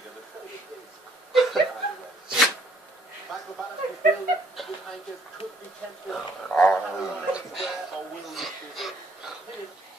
Bundesliga. The finish is Michael Ballack feel that Rangers could be tempted to carry on elsewhere, or will this be the finish?